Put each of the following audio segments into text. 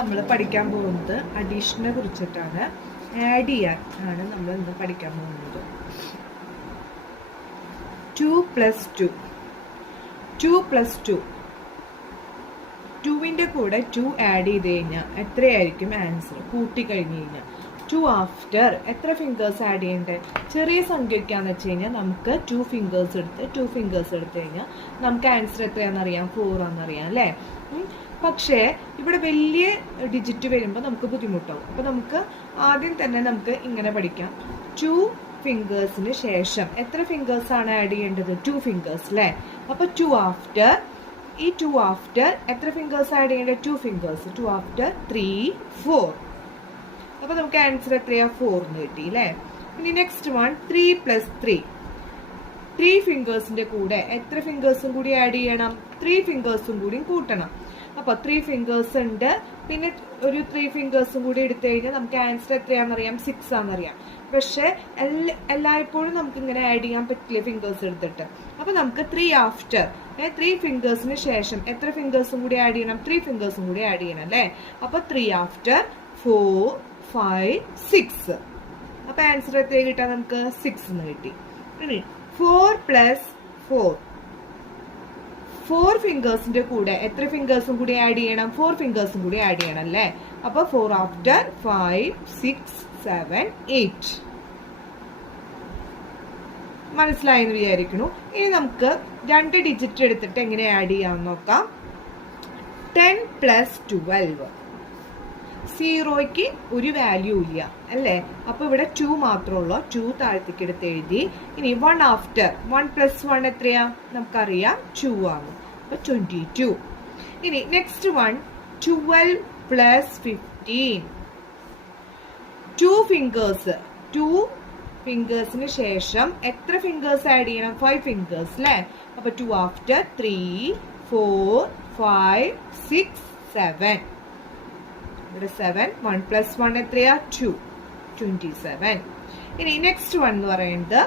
നമ്മൾ പഠിക്കാൻ പോകുന്നത് അഡീഷനെ കുറിച്ചിട്ടാണ്. ആഡ് ചെയ്യാൻ ആണ് നമ്മൾ ഇന്ന് പഠിക്കാൻ പോകുന്നത്. Two plus two two plus two ടുവിന്റെ കൂടെ ടു ആഡ് ചെയ്ത് കഴിഞ്ഞാൽ എത്രയായിരിക്കും ആൻസർ കൂട്ടി കഴിഞ്ഞ് കഴിഞ്ഞാൽ. ടു ആഫ്റ്റർ എത്ര ഫിംഗേഴ്സ് ആഡ് ചെയ്യണ്ടേ? ചെറിയ സംഖ്യയ്ക്കാന്ന് വെച്ച് കഴിഞ്ഞാൽ നമുക്ക് ടു ഫിംഗേഴ്സ് എടുത്ത് ടു ഫിംഗേഴ്സ് എടുത്ത് കഴിഞ്ഞാൽ നമുക്ക് ആൻസർ എത്രയാണെന്നറിയാം ആണെന്നറിയാം അല്ലേ. പക്ഷേ ഇവിടെ വലിയ ഡിജിറ്റ് വരുമ്പോൾ നമുക്ക് ബുദ്ധിമുട്ടാവും. അപ്പോൾ നമുക്ക് ആദ്യം തന്നെ നമുക്ക് ഇങ്ങനെ പഠിക്കാം. ടു ഫിംഗേഴ്സിന് ശേഷം. എത്ര ഫിംഗേഴ്സ് ആണ് ആഡ് ചെയ്യേണ്ടത്? ടു ഫിംഗേഴ്സ് അല്ലേ അപ്പോൾ ടു ആഫ്റ്റർ ഈ ടു ആഫ്റ്റർ എത്ര ഫിംഗേഴ്സ് ആഡ് ചെയ്യേണ്ടത് two fingers two after three four അപ്പോൾ നമുക്ക് ആൻസർ എത്രയാണ് എന്ന് കിട്ടി അല്ലേ ഇനി next one three plus three three ഫിംഗേഴ്സിന്റെ കൂടെ എത്ര ഫിംഗേഴ്സും കൂടി ആഡ് ചെയ്യണം? ത്രീ ഫിംഗേഴ്സും കൂടി കൂട്ടണം. അപ്പൊ ത്രീ ഫിംഗേഴ്സ് ഉണ്ട്. പിന്നെ ഒരു ത്രീ ഫിംഗേഴ്സും കൂടി എടുത്തു കഴിഞ്ഞാൽ നമുക്ക് ആൻസർ എത്രയാണെന്നറിയാം സിക്സ് ആണെന്നറിയാം പക്ഷെ എല്ലാ എല്ലായ്പ്പോഴും നമുക്ക് ഇങ്ങനെ ആഡ് ചെയ്യാൻ പറ്റില്ല ഫിംഗേഴ്സ് എടുത്തിട്ട്. അപ്പൊ നമുക്ക് ത്രീ ആഫ്റ്റർ ത്രീ ഫിംഗേഴ്സിന് ശേഷം എത്ര ഫിംഗേഴ്സും കൂടി ആഡ് ചെയ്യണം? ത്രീ ഫിംഗേഴ്സും കൂടി ആഡ് ചെയ്യണം അല്ലേ? അപ്പൊ three after four five six അപ്പൊ ആൻസർ എത്ര കിട്ടാൻ നമുക്ക്? സിക്സ് എന്ന് കിട്ടി. ഫോർ പ്ലസ് ഫോർ ഫോർ ഫിംഗേഴ്സിന്റെ കൂടെ എത്ര ഫിംഗേഴ്സും കൂടി ആഡ് ചെയ്യണം? ഫോർ ഫിംഗേഴ്സും കൂടി ആഡ് ചെയ്യണം അല്ലേ? അപ്പൊ four after five six seven eight മനസ്സിലായെന്ന് വിചാരിക്കുന്നു. ഇനി നമുക്ക് രണ്ട് ഡിജിറ്റ് എടുത്തിട്ട് എങ്ങനെ ആഡ് ചെയ്യാമെന്ന് നോക്കാം. ടെൻ പ്ലസ് ട്വൽവ് സീറോയ്ക്ക് ഒരു വാല്യൂ ഇല്ല അല്ലേ? അപ്പൊ ഇവിടെ ടു മാത്രമുള്ളൂ ടു താഴത്തേക്ക് എടുത്ത് എഴുതി. ഇനി one after one plus one എത്രയാ? നമുക്കറിയാം ടു ആണ്. അപ്പൊ ട്വന്റി ടു ഇനി next one twelve plus fifteen two fingers two ഫിംഗേഴ്സിന് ശേഷം എത്ര ഫിംഗേഴ്സ് ആഡ് ചെയ്യണം? ഫൈവ് ഫിംഗേഴ്സ് അല്ലേ? അപ്പൊ two after three four five six seven ഇവിടെ സെവൻ വൺ പ്ലസ് വൺ എത്രയാ? ടു ട്വന്റി സെവൻ ഇനി നെക്സ്റ്റ് വൺ എന്ന് പറയുന്നത്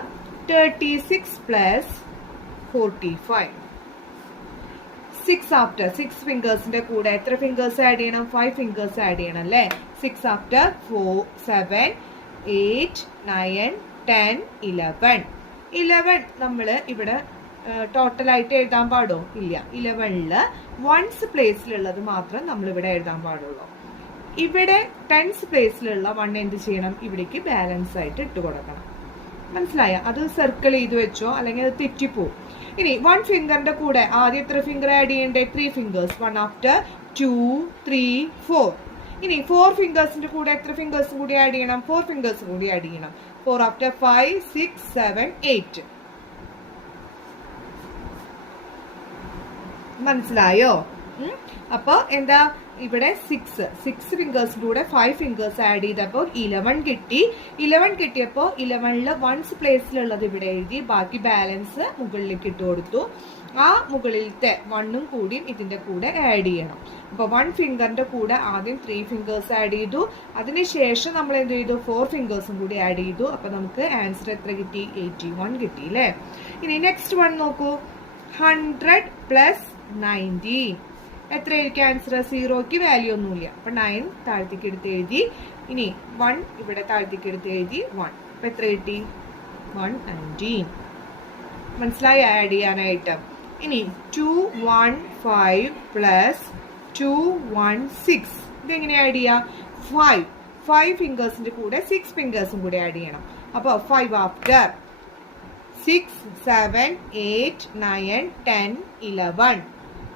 thirty six plus forty five six after six ഫിംഗേഴ്സിന്റെ കൂടെ എത്ര ഫിംഗേഴ്സ് ആഡ് ചെയ്യണം? ഫൈവ് ഫിംഗേഴ്സ് ആഡ് ചെയ്യണം അല്ലേ? Six after four seven eight nine ten eleven eleven നമ്മൾ ഇവിടെ ടോട്ടലായിട്ട് എഴുതാൻ പാടോ? ഇല്ല. ഇലവനിൽ വൺസ് പ്ലേസിലുള്ളത് മാത്രം നമ്മൾ ഇവിടെ എഴുതാൻ പാടുള്ളൂ. ഇവിടെ ടെൻസ് പ്ലേസിലുള്ള വൺ എന്ത് ചെയ്യണം? ഇവിടേക്ക് ബാലൻസ് ആയിട്ട് ഇട്ട് കൊടുക്കണം. മനസ്സിലായ? അത് സർക്കിൾ ചെയ്ത് വെച്ചോ? അല്ലെങ്കിൽ അത് തെറ്റിപ്പോവും. ഇനി വൺ ഫിംഗറിന്റെ കൂടെ ആദ്യം എത്ര ഫിംഗർ ആഡ് ചെയ്യണ്ടേ? Three fingers one after two three four ഇനി ഫോർ ഫിംഗേഴ്സിന്റെ കൂടെ എത്ര ഫിംഗേഴ്സ് കൂടി ആഡ് ചെയ്യണം? ഫോർ ഫിംഗേഴ്സ് കൂടി ആഡ് ചെയ്യണം. Four after five six seven eight മനസ്സിലായോ? അപ്പോൾ അപ്പൊ എന്താ? ഇവിടെ സിക്സ് സിക്സ് ഫിംഗേഴ്സ് കൂടെ ഫൈവ് ഫിംഗേഴ്സ് ആഡ് ചെയ്തപ്പോൾ ഇലവൻ കിട്ടി. ഇലവൻ കിട്ടിയപ്പോൾ ഇലവനിൽ വൺസ് പ്ലേസിലുള്ളത് ഇവിടെ എഴുതി. ബാക്കി ബാലൻസ് മുകളിലേക്ക് ഇട്ട് കൊടുത്തു. ആ മുകളിലത്തെ വണ്ണും കൂടിയും ഇതിന്റെ കൂടെ ആഡ് ചെയ്യണം. അപ്പോൾ വൺ ഫിംഗറിന്റെ കൂടെ ആദ്യം ത്രീ ഫിംഗേഴ്സ് ആഡ് ചെയ്തു. അതിനുശേഷം നമ്മൾ എന്ത് ചെയ്തു? ഫോർ ഫിംഗേഴ്സും കൂടി ആഡ് ചെയ്തു. അപ്പോൾ നമുക്ക് ആൻസർ എത്ര കിട്ടി? എയ്റ്റി വൺ കിട്ടി അല്ലേ ഇനി നെക്സ്റ്റ് വൺ നോക്കൂ. ഹൺഡ്രഡ് പ്ലസ് നയന്റീൻ എത്രയായിരിക്കും ആൻസർ സീറോയ്ക്ക് വാല്യൂ ഒന്നുമില്ല. അപ്പൊ നയൻ താഴ്ത്തിക്ക് എടുത്ത് എഴുതി. ഇനി വൺ ഇവിടെ താഴ്ത്തിക്ക് എടുത്ത് എഴുതി വൺ അപ്പൊ എത്ര കിട്ടി? വൺ നയന്റീൻ മനസ്സിലായി? ആഡ് ചെയ്യാനായിട്ട്. ഇനി two one five plus two one six ഇതെങ്ങനെ ആഡ് ചെയ്യാം? ഫൈവ് ഫൈവ് ഫിംഗേഴ്സിന്റെ കൂടെ സിക്സ് ഫിംഗേഴ്സും കൂടെ ആഡ് ചെയ്യണം. അപ്പോൾ five after six seven eight nine ten eleven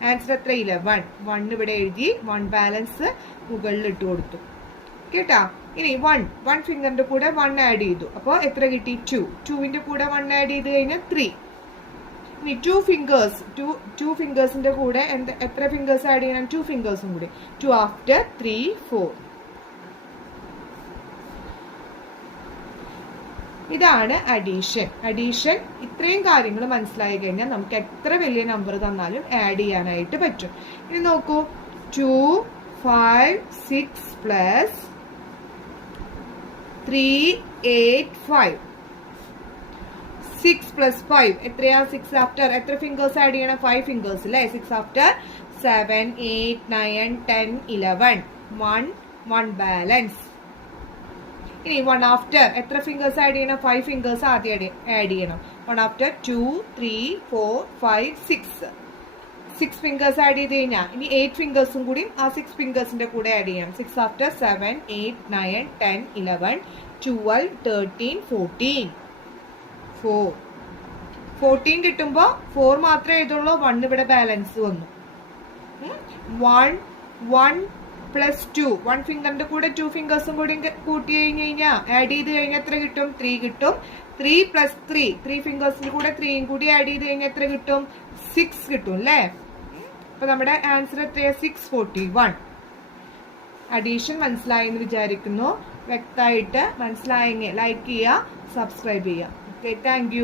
answer എത്ര വൺ വൺ ഇവിടെ എഴുതി വൺ ബാലൻസ് മുകളിൽ ഇട്ട് കൊടുത്തു. കേട്ടാ? ഇനി വൺ വൺ ഫിംഗറിന്റെ കൂടെ വൺ ആഡ് ചെയ്തു. അപ്പോൾ എത്ര കിട്ടി? ടു ടുവിന്റെ കൂടെ വൺ ആഡ് ചെയ്ത് കഴിഞ്ഞാൽ ത്രീ ഇനി ടു ഫിംഗേഴ്സ് ടു ടു ഫിംഗേഴ്സിന്റെ കൂടെ എത്ര ഫിംഗേഴ്സ് ആഡ് ചെയ്യണം? ടു ഫിംഗേഴ്സും കൂടി. ടു ആഫ്റ്റർ ത്രീ ഫോർ ഇതാണ് അഡീഷൻ അഡീഷൻ ഇത്രയും കാര്യങ്ങൾ മനസ്സിലായി കഴിഞ്ഞാൽ നമുക്ക് എത്ര വലിയ നമ്പർ തന്നാലും ആഡ് ചെയ്യാനായിട്ട് പറ്റും. ഇനി നോക്കൂ. Two five six plus three eight five six plus five എത്രയാ? സിക്സ് ആഫ്റ്റർ എത്ര ഫിംഗേഴ്സ് ആഡ് ചെയ്യണം? ഫൈവ് ഫിംഗേഴ്സ് അല്ലേ six after seven eight nine ten eleven one one balance ഇനി വൺ ആഫ്റ്റർ എത്ര ഫിംഗേഴ്സ് ആഡ് ചെയ്യണം? ഫൈവ് ഫിംഗേഴ്സ് ആദ്യം add ചെയ്യണം. One after two three four five six six fingers add ചെയ്ത് കഴിഞ്ഞാൽ ഇനി എയ്റ്റ് ഫിംഗേഴ്സും കൂടി ആ സിക്സ് ഫിംഗേഴ്സിന്റെ കൂടെ ആഡ് ചെയ്യാം. Six after seven eight nine ten eleven twelve thirteen fourteen four fourteen കിട്ടുമ്പോൾ ഫോർ മാത്രമേ എഴുതുള്ളൂ. വൺ ഇവിടെ ബാലൻസ് വന്നു. One one plus two one ഫിംഗറിന്റെ കൂടെ ടു ഫിംഗേഴ്സും കൂടി കൂട്ടി കഴിഞ്ഞ് കഴിഞ്ഞാൽ ആഡ് ചെയ്ത് കഴിഞ്ഞാൽ എത്ര കിട്ടും? ത്രീ കിട്ടും. ത്രീ പ്ലസ് ത്രീ ത്രീ ഫിംഗേഴ്സിന്റെ കൂടെ ത്രീയും കൂടി ആഡ് ചെയ്ത് കഴിഞ്ഞാൽ എത്ര കിട്ടും? സിക്സ് കിട്ടും അല്ലേ അപ്പൊ നമ്മുടെ ആൻസർ എത്രയാ? സിക്സ് ഫോർട്ടി വൺ അഡീഷൻ മനസ്സിലായി എന്ന് വിചാരിക്കുന്നു. വ്യക്തമായിട്ട് മനസ്സിലായെങ്കിൽ ലൈക്ക് ചെയ്യുക സബ്സ്ക്രൈബ് ചെയ്യുക. Okay thank